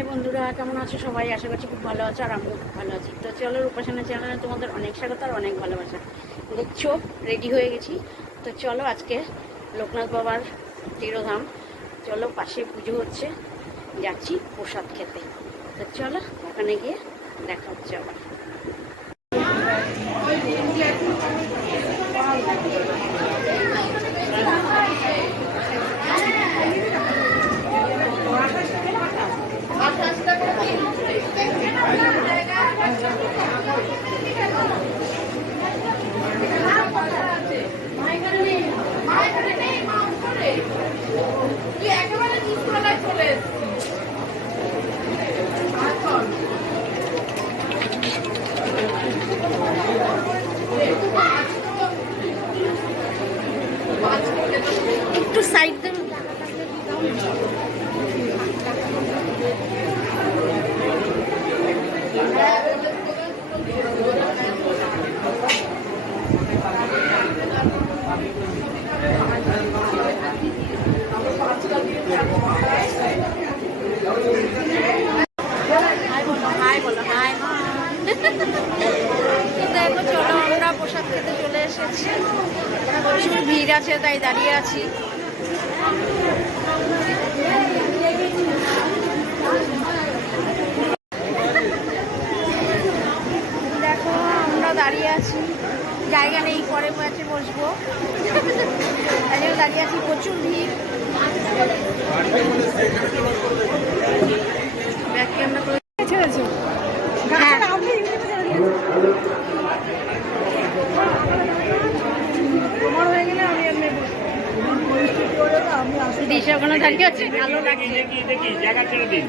High বন্ধুরা, কেমন আছো সবাই? আশা করছি খুব ভালো আছো, আর আমিও খুব ভালো আছি। তো চলো, রূপাসনা চ্যানেলে তোমাদের অনেক স্বাগত আর অনেক ভালোবাসা। দেখছো রেডি হয়ে গেছি। তো চলো, আজকে লোকনাথ বাবার তিরোধাম। চলো, পাশে পুজো হচ্ছে, যাচ্ছি প্রসাদ খেতে। তো চলো, ওখানে গিয়ে দেখা হচ্ছে আবার। একটু সাইড দেন। দেখো, চলো, আমরা প্রসাদ খেতে চলে এসেছি। প্রচুর ভিড় আছে, তাই দাঁড়িয়ে আছি। দেখো, আমরা দাঁড়িয়ে আছি, জায়গা নেই, পরে আছে বসবো, তাই দাঁড়িয়ে আছি। প্রচুর ভিড়। ব্যাক ক্যামেরা করে ছেড়েছো? হ্যাঁ, দিশা ওখানে দাঁড়িয়ে আছে, ভালো লাগছে। জায়গা ছেড়ে দিন।